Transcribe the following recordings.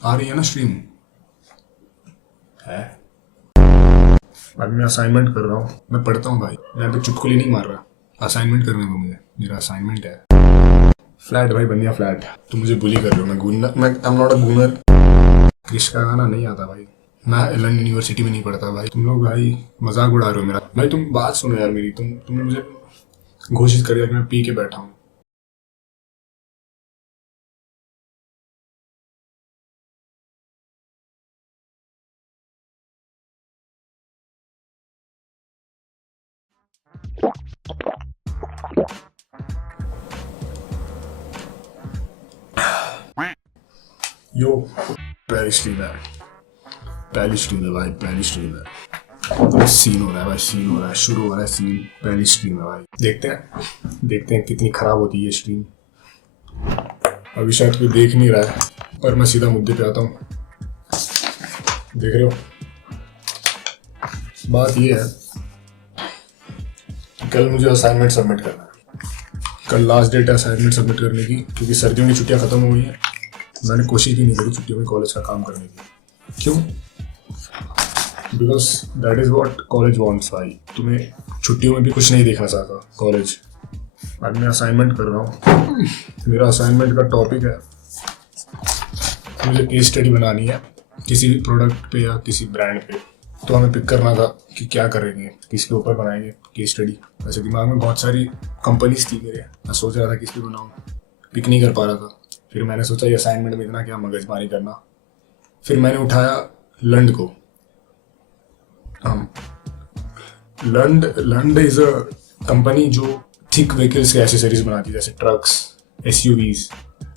आ रही है ना स्ट्रीम है। भाई मैं असाइनमेंट कर रहा हूँ, मैं पढ़ता हूँ भाई, मैं अभी चुटकुले नहीं मार रहा। असाइनमेंट करने दो मुझे, मेरा असाइनमेंट है। फ्लैट भाई बन गया फ्लैट। तुम मुझे बुली कर रहे हो, मैं गूनर, मैं I am not a gooner. Krrish का गाना नहीं आता भाई, मैं लंदन यूनिवर्सिटी में नहीं पढ़ता भाई। तुम लोग भाई मजाक उड़ा रहे हो मेरा। भाई तुम बात सुनो यार मेरी, तुमने मुझे घोषित कर दिया कि मैं पी के बैठा हूँ। यो, पहली स्ट्रीम है, पहली स्ट्रीम है भाई, पहली स्ट्रीम है। तो सीन हो रहा है भाई, सीन हो रहा है, शुरू हो रहा है सीन। पहली स्ट्रीम है भाई, देखते हैं कितनी खराब होती है ये स्ट्रीम। अभी शायद कोई देख नहीं रहा है, पर मैं सीधा मुद्दे पे आता हूँ। देख रहे हो, बात ये है कि कल मुझे असाइनमेंट सबमिट करना है। कल लास्ट डेट है असाइनमेंट सबमिट करने की, क्योंकि सर्दियों की छुट्टियां खत्म हो गई हैं। मैंने कोशिश भी नहीं करी छुट्टियों में कॉलेज का काम करने की। क्यों? Because that is what college wants भाई। तुम्हें छुट्टियों में भी कुछ नहीं देखना चाहता कॉलेज। आज मैं असाइनमेंट कर रहा हूँ। मेरा असाइनमेंट का टॉपिक है, मुझे केस स्टडी बनानी है किसी भी प्रोडक्ट पे या किसी ब्रांड पे। तो हमें पिक करना था कि क्या करेंगे, किसके ऊपर बनाएंगे केस स्टडी। वैसे दिमाग में बहुत सारी कंपनीज थी मेरे, मैं सोच रहा था किस पे बनाऊँ, पिक नहीं कर पा रहा था। फिर मैंने सोचा ये असाइनमेंट में इतना क्या मगजमारी करना। फिर मैंने उठाया लंड को। लंड लंड इज अ कंपनी जो थिक व्हीकल्स के एसेसरीज बनाती है, जैसे ट्रक्स, एसयूवीज,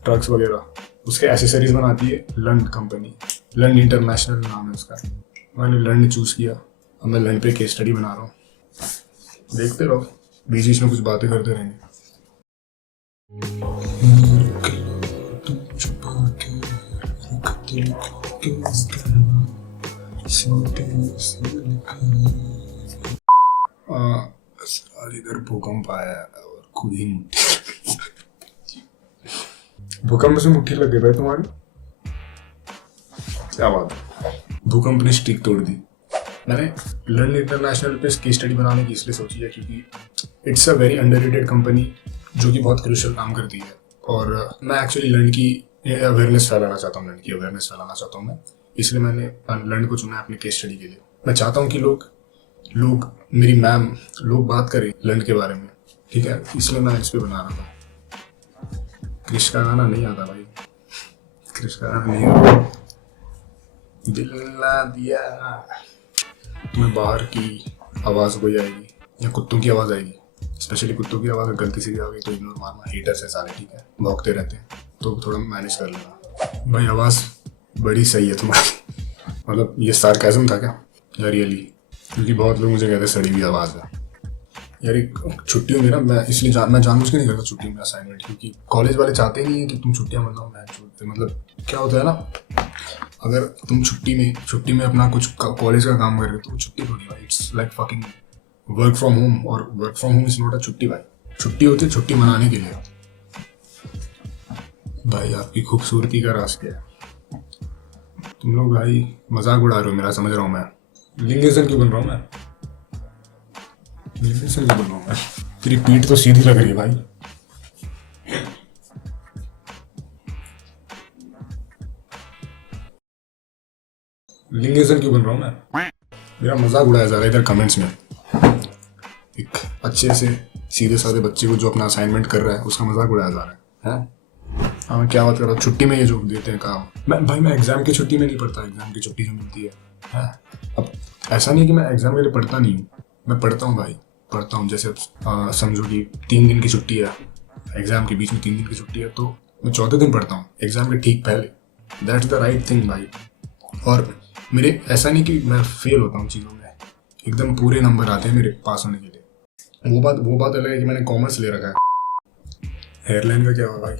ट्रक्स वगैरह, उसके एसेसरीज बनाती है लंड कंपनी। लंड इंटरनेशनल नाम है उसका। मैंने लंड चूज किया, अब मैं लंड पे केस स्टडी बना रहा हूँ। देखते रहो, बीच बीच में कुछ बातें करते रहेंगे। आज इधर भूकंप आया और खुद ही मुट्ठी। भूकंप से मुट्ठी लग गई भाई तुम्हारी, क्या बात है। भूकंप ने स्टिक तोड़ दी। मैंने लंड इंटरनेशनल पे केस स्टडी बनाने की इसलिए सोची है क्योंकि it's a very underrated company जो कि बहुत क्रूशियल काम करती है। और मैं एक्चुअली लंड की अवेयरनेस फैलाना चाहता हूँ, लंड की अवेयरनेस फैलाना चाहता हूँ मैं। इसलिए मैंने लंड को चुना है अपनी केस स्टडी के लिए। मैं चाहता हूँ कि लोग लोग मेरी मैम लोग बात करें लंड के बारे में, ठीक है, इसलिए मैं इस पे बना रहा था। क्रिश का गाना नहीं आता भाई, क्रिश का गाना नहीं आता। दिल ना दिया। तुम्हें बाहर की आवाज़ कोई आएगी या कुत्तों की आवाज़ आएगी, स्पेशली कुत्तों की आवाज़ गलती से भी आ गई तो इग्नोर मारना। हीटर्स है सारे, ठीक है, भौंकते रहते हैं तो थोड़ा मैनेज कर लेना। भाई आवाज़ बड़ी सही है तुम्हारी। मतलब ये सार्केज़म था क्या या रियली? क्योंकि बहुत लोग मुझे कहते हैं सड़ी हुई आवाज़ है यार। एक छुट्टियों में ना मैं इसलिए मैं जानबूझ के नहीं करता छुट्टियों में असाइनमेंट, क्योंकि कॉलेज वाले चाहते ही नहीं है कि तुम छुट्टियां मनाओ। मैं छुट्टी मतलब क्या होता है ना, अगर तुम छुट्टी में अपना कुछ कॉलेज का काम कर रहे हो तो छुट्टी थोड़ी भाई, it's like fucking work from home. और work from home is not a छुट्टी भाई। छुट्टी होती है छुट्टी मनाने के लिए। भाई आपकी खूबसूरती का राज क्या है? तुम लोग भाई मजाक उड़ा रहे हो मेरा, समझ रहा हूँ मैं। लिंगेशन क्यों बन रहा हूँ मैं? लिंगेशन क्यों बन रहा हूँ मैं? तेरी पीठ तो सीधी लग रही है भाई। लिंगेशन क्यों बन रहा हूँ मैं? मेरा मजाक उड़ाया जा रहा है इधर कमेंट्स में। एक अच्छे से सीधे साधे बच्चे को जो अपना असाइनमेंट कर रहा है उसका मजाक उड़ाया जा रहा है। हाँ मैं क्या बात कर रहा हूँ, छुट्टी में ये जो देते हैं काम। मैं एग्जाम की छुट्टी में नहीं पढ़ता, एग्जाम की छुट्टी जो मिलती है। अब ऐसा नहीं है कि मैं एग्जाम के लिए पढ़ता नहीं हूँ, मैं पढ़ता हूँ भाई, पढ़ता हूँ। जैसे समझो कि 3 दिन की छुट्टी है, एग्जाम के बीच में 3 दिन की छुट्टी है, तो मैं चौथे दिन पढ़ता हूँ एग्जाम के ठीक पहले। दैट्स द राइट थिंग भाई। और मेरे ऐसा नहीं कि मैं फेल होता हूँ चीज़ों में, एकदम पूरे नंबर आते हैं मेरे पास होने के लिए। वो बात अलग है कि मैंने कॉमर्स ले रखा है। हेयरलाइन का क्या हुआ भाई?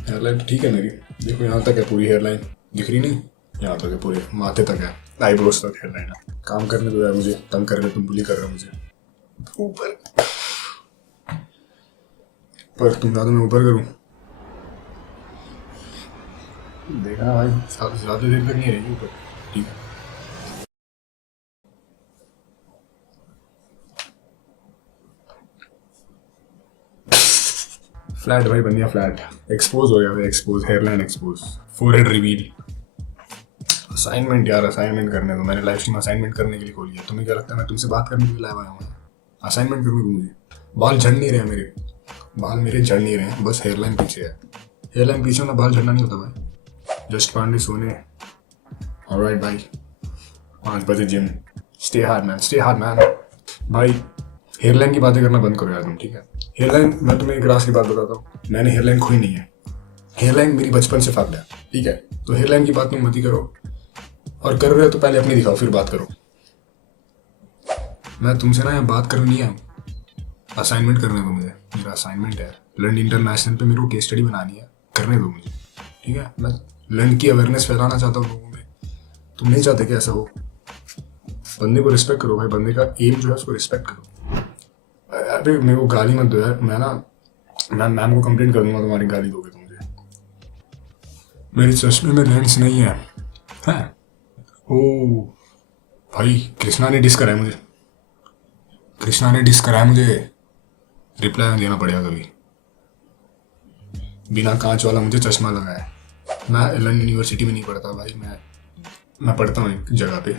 हेयरलाइन तो ठीक है मेरी, देखो यहाँ तक है पूरी हेयरलाइन, दिख रही नहीं? यहाँ तक है, पूरे माथे तक है, आईब्रोज तक हेयरलाइन है। काम करने दो यार, मुझे तंग कर रहे हो तुम, बुली कर रहे हो मुझे। ऊपर पर तुम ज़्यादा मैं ऊपर करूँ? देखना भाई, ज़्यादा देर तक नहीं रहेगी ऊपर। ठीक है। फ्लैट भाई बन गया फ्लैट। एक्सपोज हो गया भाई, expose, hairline expose, forehead reveal. Assignment यार, असाइनमेंट करने दो। मैंने लाइव स्ट्रीम असाइनमेंट करने के लिए खोली है। तुम्हें क्या लगता है मैं तुमसे बात करने के लिए लाइव आया हूँ? असाइनमेंट करने दो मुझे। बाल झड़ नहीं रहे मेरे, बाल मेरे झड़ नहीं रहे हैं, बस हेयरलाइन पीछे है। हेयरलाइन पीछे होना बाल झड़ना नहीं होता भाई। जस्ट पांडे सोने। ऑलराइट भाई, 5 बजे gym. Stay hard man, stay hard man. भाई हेयरलाइन की बातें करना बंद करो यार तुम, ठीक है? हेयरलाइन, मैं तुम्हें एक राज की बात बताता हूँ, मैंने हेयरलाइन खोई नहीं है। हेयरलाइन मेरी बचपन से फैक्ट है, ठीक है? तो हेयरलाइन की बात तुम मत ही करो, और कर रहे हो तो पहले अपनी दिखाओ फिर बात करो। मैं तुमसे ना यहाँ बात करने नहीं आया, असाइनमेंट करने दो मुझे। मेरा असाइनमेंट है लर्न इंटरनेशनल पे, मेरे को केस स्टडी बनानी है, करने दो मुझे, ठीक है? मैं लर्न की अवेयरनेस फैलाना चाहता हूँ लोगों में। तुम नहीं चाहते कि ऐसा हो? बंदे को रिस्पेक्ट करो भाई, बंदे का एम जो है उसको रिस्पेक्ट करो। अरे मेरे को गाली मत दो यार, मैं मैम को कंप्लेंट कर दूंगा, तुम्हारी गाली दोगे तो मुझे। मेरे चश्मे में लेंस नहीं है। हैं? ओ भाई, कृष्णा ने डिस कराया मुझे, कृष्णा ने डिस कराया मुझे। रिप्लाई देना पड़ेगा कभी। बिना कांच वाला मुझे चश्मा लगा है। मैं लंदन यूनिवर्सिटी में नहीं पढ़ता भाई, मैं पढ़ता हूँ एक जगह पे,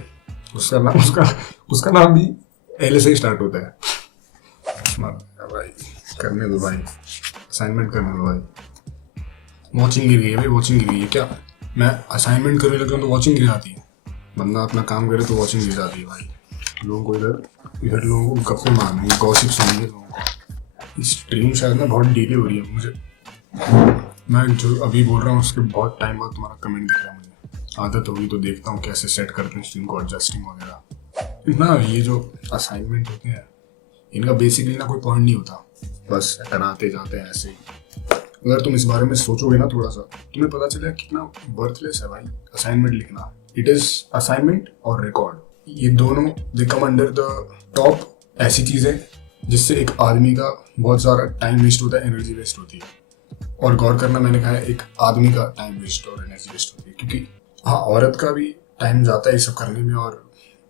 उसका नाम भी एल से स्टार्ट होता है। चश्मा लगा भाई। करने दो भाई, असाइनमेंट करने दो भाई। वॉचिंग गिर गई है भाई, वॉचिंग गिर गई है क्या? मैं असाइनमेंट करने लगता हूँ तो वॉचिंग गिर जाती है। बंदा अपना काम करे तो वॉचिंग गिर जाती है भाई। लोगों को इधर लोगों को गप्पे मारने, गॉसिप सुनेंगे लोगों को। स्ट्रीम शायद ना बहुत डिले हो रही है मुझे, मैं जो अभी बोल रहा हूँ उसके बहुत टाइम बाद तुम्हारा कमेंट दिख रहा है मुझे। आदत होगी तो देखता हूँ कैसे सेट करते हैं स्ट्रीम को, एडजस्टिंग वगैरह ना। ये जो असाइनमेंट होते हैं इनका बेसिकली ना कोई पॉइंट नहीं होता, बस कराते जाते हैं ऐसे ही। अगर तुम इस बारे में सोचोगे ना थोड़ा सा, तुम्हें पता चलेगा कितना बर्थलेस है भाई असाइनमेंट लिखना। इट इज असाइनमेंट और रिकॉर्ड, ये दोनों दे कम अंडर द टॉप ऐसी चीज़ें जिससे एक आदमी का बहुत सारा टाइम वेस्ट होता है, एनर्जी वेस्ट होती है। और गौर करना, मैंने कहा है एक आदमी का टाइम वेस्ट और एनर्जी वेस्ट होती है, क्योंकि हाँ औरत का भी टाइम जाता है ये सब करने में और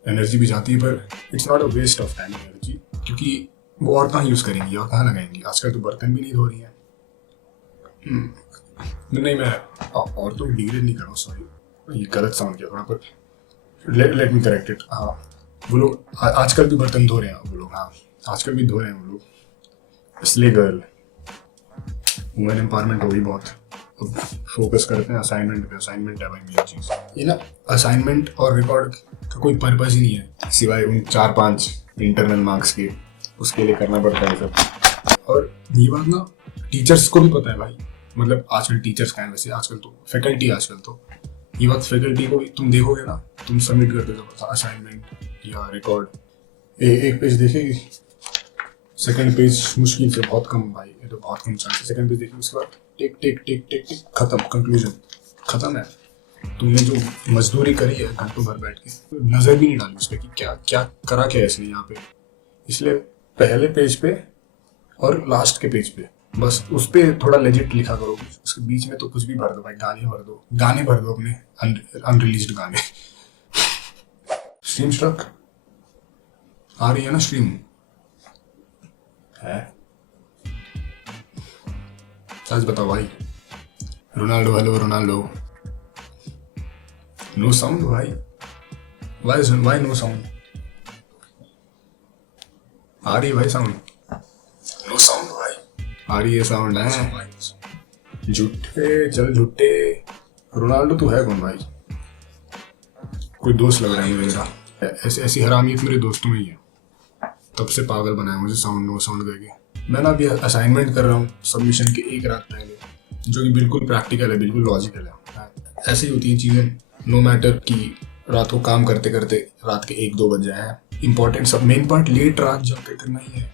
एनर्जी भी जाती है, पर it's not a waste of time energy, क्योंकि वो और कहाँ यूज़ करेंगी और कहाँ लगाएंगी। आजकल तो बर्तन भी नहीं धो रही हैं। नहीं, मैं और तो डिग्रेड नहीं कर रहा हूँ, सॉरी ये गलत साउंड किया थोड़ा, पर लेट मी करेक्ट इट। हाँ, वो लोग आजकल भी बर्तन धो रहे हैं वो लोग, हाँ आजकल भी धो रहे हैं वो लोग, इसलिए गर्ल वुमेन एम्पावरमेंट होगी बहुत। अब फोकस करते हैं असाइनमेंट पे। असाइनमेंट है भाई मेन चीज़। ये ना असाइनमेंट और रिकॉर्ड का कोई पर्पज़ ही नहीं है सिवाय उन 4-5 इंटरनल मार्क्स के, उसके लिए करना पड़ता है सब। और ये बात ना टीचर्स को भी पता है भाई, मतलब आजकल टीचर्स का है, वैसे आजकल तो फैकल्टी, आजकल तो ये बात फैकल्टी को भी तुम देखोगे ना, तुम सबमिट करते हो असाइनमेंट या रिकॉर्ड, एक पेज देखेगी, सेकंड पेज मुश्किल से बहुत कम भाई, ये तो बहुत कम चांस है। सेकंड पेज देखिए, उसके बाद टिक टिक टिक टिक टिक, खत्म, कंक्लूजन खत्म है। तुमने जो मजदूरी करी है घंटों भर बैठ के, नजर भी नहीं डाली उस पर कि क्या क्या करा क्या इसने यहाँ पे। इसलिए पहले पेज पे और लास्ट के पेज पे बस उस पे थोड़ा लेजिट लिखा करो, उसके बीच में तो कुछ भी भर दो भाई, गाने भर दो अपने अनरिलीज्ड गाने। स्ट्रीम स्ट्रक आ रही है ना, स्ट्रीम है? सच बताओ भाई। Ronaldo, hello Ronaldo. No sound भाई, वाई नो साउंड? आ रही है भाई साउंड? नो साउंड भाई, आ रही है साउंड है। झूठे, चल झूठे। रोनाल्डो तू है कौन भाई? कोई दोस्त लग रहा है मुझे मेरा। ऐसी हरामियत मेरे दोस्तों में ही है, तब से पागल बनाया मुझे साउंड नो साउंड करके। मैं ना अभी असाइनमेंट कर रहा हूँ सबमिशन के एक रात पहले, जो कि बिल्कुल प्रैक्टिकल है, बिल्कुल लॉजिकल है। ऐसी होती हैं चीज़ें, नो मैटर कि रात को काम करते करते रात के 1-2 बज जाए हैं। इंपॉर्टेंट सब, मेन पार्ट लेट रात जाकर करना ही है।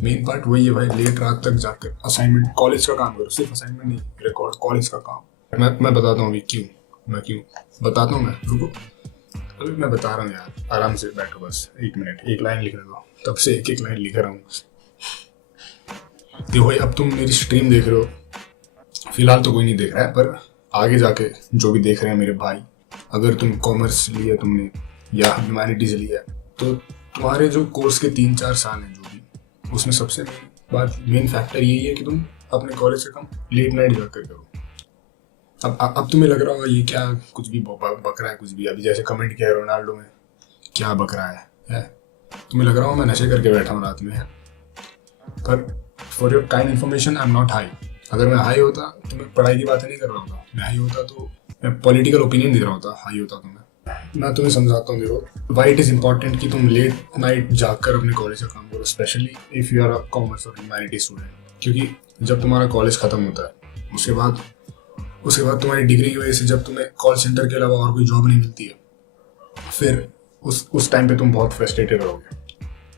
मेन पार्ट वही है भाई, लेट रात तक जाकर असाइनमेंट, कॉलेज का काम करो, सिर्फ असाइनमेंट नहीं, रिकॉर्ड, कॉलेज का काम। मैं बताता हूँ अभी क्यों बताता हूँ मैं, रुको अभी मैं बता रहा हूँ यार, आराम से बैठो, बस 1 मिनट, एक लाइन लिखने दो। तब से एक लाइन लिख रहा हूँ। देखो भाई, अब तुम मेरी स्ट्रीम देख रहे हो, फिलहाल तो कोई नहीं देख रहा है, पर आगे जाके जो भी देख रहे हैं मेरे भाई, अगर तुम कॉमर्स लिया तुमने या ह्यूमैनिटीज लिया, तो तुम्हारे जो कोर्स के 3-4 साल हैं जो भी, उसमें सबसे मेन फैक्टर यही है कि तुम अपने कॉलेज से कम लेट नाइट जाकर करो। अब तुम्हें लग रहा होगा ये क्या कुछ भी बक रहा है, कुछ भी। अभी जैसे कमेंट किया है रोनाल्डो में, क्या बक रहा है? तुम्हें लग रहा होगा मैं नशे करके बैठा हूँ रात में, पर for your kind information I am not high. अगर मैं हाई होता तो मैं पढ़ाई की बातें नहीं कर रहा होता, मैं हाई होता तो मैं पॉलिटिकल ओपिनियन दे रहा होता, हाई होता तो मैं तुम्हें समझाता हूँ। देखो वाई इट इज़ इम्पॉर्टेंट कि तुम लेट नाइट जाकर अपने कॉलेज का काम करो, specially if you are a commerce और ह्यूमैनिटी स्टूडेंट। क्योंकि जब तुम्हारा कॉलेज ख़त्म होता है, उसके बाद तुम्हारी डिग्री की वजह से जब तुम्हें कॉल सेंटर के अलावा और कोई जॉब नहीं मिलती है, फिर उस टाइम पे तुम बहुत फ्रस्ट्रेटेड रहोगे।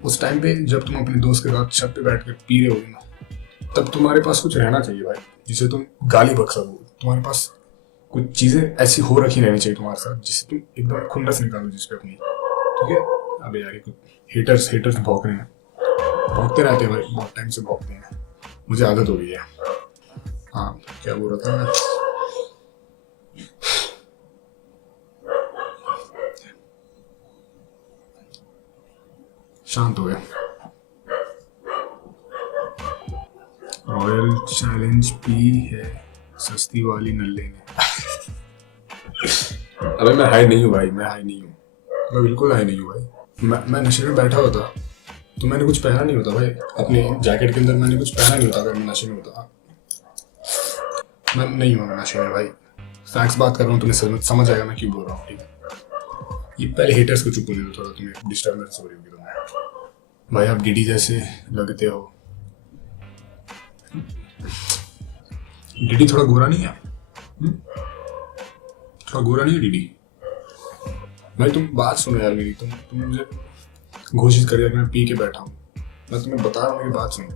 उस टाइम पे जब तुम अपने दोस्त के साथ छत पे बैठ कर पी रहे होगे ना, तब तुम्हारे पास कुछ रहना चाहिए भाई, जिसे तुम गाली बक सको। तुम्हारे पास कुछ चीज़ें ऐसी हो रखी रहनी चाहिए तुम्हारे साथ, जिससे तुम एकदम खुंदस निकालो जिस पे अपनी। ठीक है, अबे यार कुछ हेटर्स भौंक रहे हैं, भौंकते रहते हैं भाई, बहुत टाइम से भौंकते हैं, मुझे आदत हो गई है। हाँ, क्या बोल रहा था मैं? शांत हो गया। रॉयल चैलेंज पी है सस्ती वाली नल्ले ने। अरे मैं हाई नहीं हूँ भाई, मैं बिल्कुल हाई नहीं हूँ भाई। मैं नशे में बैठा होता तो मैंने कुछ पहना नहीं होता भाई, अपने जैकेट के अंदर मैंने कुछ पहना नहीं होता अगर मैं नशे में होता। मैं नहीं हूँ नशे में भाई, फैक्ट्स बात कर रहा हूँ, तुम्हें समझ आएगा मैं क्यों बोल रहा हूँ। ठीक है, ये पहले हेटर्स को चुप होने दो थोड़ा, तुम्हें डिस्टर्बेंस हो रही होगी तुम्हें। भाई आप डीडी जैसे लगते हो। डीडी थोड़ा गोरा नहीं है? थोड़ा गोरा नहीं है डीडी? भाई तुम बात सुनो यार मेरी, तुम मुझे घोषित कर दिया कि मैं पी के बैठा हूँ। मैं तुम्हें बता रहा हूँ, मेरी बात सुनो।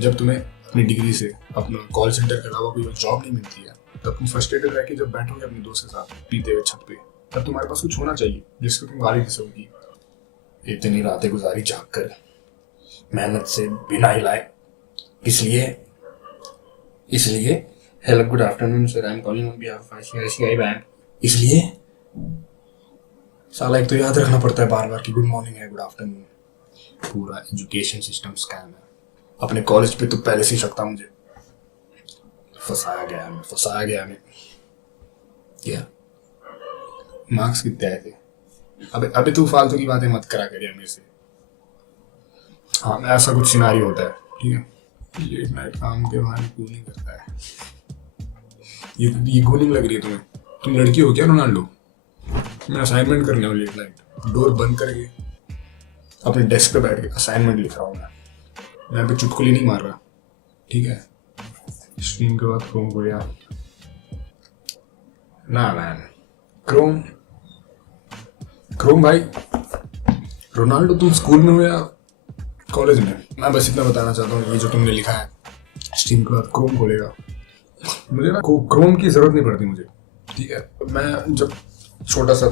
जब तुम्हें अपनी डिग्री से अपना कॉल सेंटर के अलावा कोई जॉब नहीं मिलती है, तब तुम फ्रस्ट्रेटेड रह के जब बैठोगे अपने दोस्त के साथ पीते हुए छत पे, तब तुम्हारे पास कुछ होना चाहिए जिसको तुम गाली दे सकोगी। इतनी रातें गुजारी जाग कर, मेहनत से बिना हिलाए, इसलिए hello good afternoon sir, I am calling on behalf of ICICI bank. इसलिए साला एक तो याद रखना पड़ता है बार बार कि गुड मॉर्निंग है, गुड आफ्टरनून। पूरा एजुकेशन सिस्टम स्कैम है। अपने कॉलेज पे तो पहले से ही शक था मुझे, फंसाया गया मैं। क्या मार्क्स कितने आए थे? अबे तू फालतू की बातें मत करा करिए मेरे से। हाँ, ऐसा कुछ सिनारियो होता है, ठीक है। लेट नाइट काम के बहाने कूलिंग करता है। ये कूलिंग लग रही है तुम्हें? तुम लड़की हो क्या रोनाल्डो? मैं असाइनमेंट करने हूँ लेट नाइट, डोर बंद करके अपने डेस्क पे बैठ के असाइनमेंट लिख रहा हूँ मैं यहाँ पे चुटकुली नहीं मार रहा, ठीक है। स्ट्रीम के बाद क्रोम को यार ना मैन, क्रोम भाई। रोनाल्डो तुम स्कूल में हो या कॉलेज में? मैं बस इतना बताना चाहता हूँ, ये जो तुमने लिखा है स्ट्रीम के बाद क्रोम खोलेगा, मुझे ना क्रोम की जरूरत नहीं पड़ती मुझे, ठीक है। मैं जब छोटा सा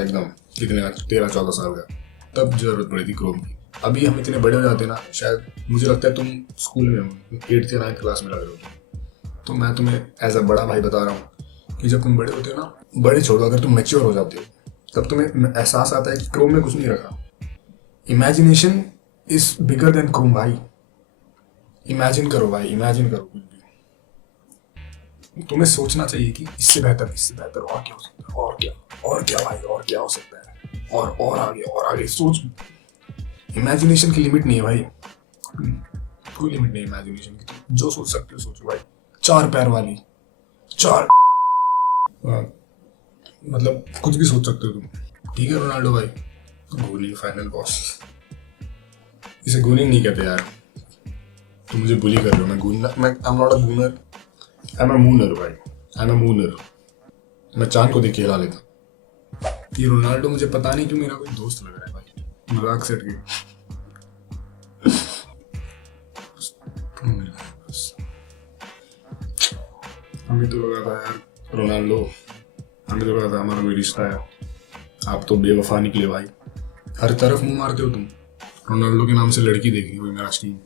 एकदम, कितने का, 13-14 साल का, तब जरूरत पड़ी थी क्रोम की। अभी हम इतने बड़े हो जाते ना, शायद मुझे लगता है तुम स्कूल में हो, 8th या 9th क्लास में लग रहे हो। तो मैं तुम्हें एज अ बड़ा भाई बता रहा हूँ कि जब तुम बड़े होते हो ना, बड़े छोड़ो, अगर तुम मैच्योर हो जाते हो, तब तुम्हें एहसास आता है कि क्रोम में कुछ नहीं रखा। Imagination is bigger than Chrome भाई। इमेजिन करो कुछ भी। तुम्हें सोचना चाहिए कि इससे बेहतर और क्या हो सकता है, और क्या भाई, और क्या हो सकता है, और आगे सोच। इमेजिनेशन की लिमिट नहीं है भाई, कोई लिमिट नहीं है इमेजिनेशन की। जो सोच सकते हो सोचो भाई। 4 पैर वाली, 4 मतलब कुछ भी सोच सकते हो तुम, ठीक है रोनाल्डो भाई। गोली फाइनल बॉस, इसे गोलिंग नहीं कहते यार, तुम मुझे बुली कर रहे हो। मैं I am not a gooner, I am a mooner भाई, आई एम अ मूनर। मैं चांद को देख के हिला लेता। ये रोनाल्डो मुझे पता नहीं क्यों मेरा कोई दोस्त लग रहा है भाई, मजाक सेट के। हमें तो लगा था यार रोनाल्डो, हमें तो लगा था हमारा कोई रिश्ता है। आप तो बेवफा निकले भाई, हर तरफ मुंह मारते हो तुम। रोनाल्डो के नाम से लड़की देख रही हो मेरा स्ट्रीम।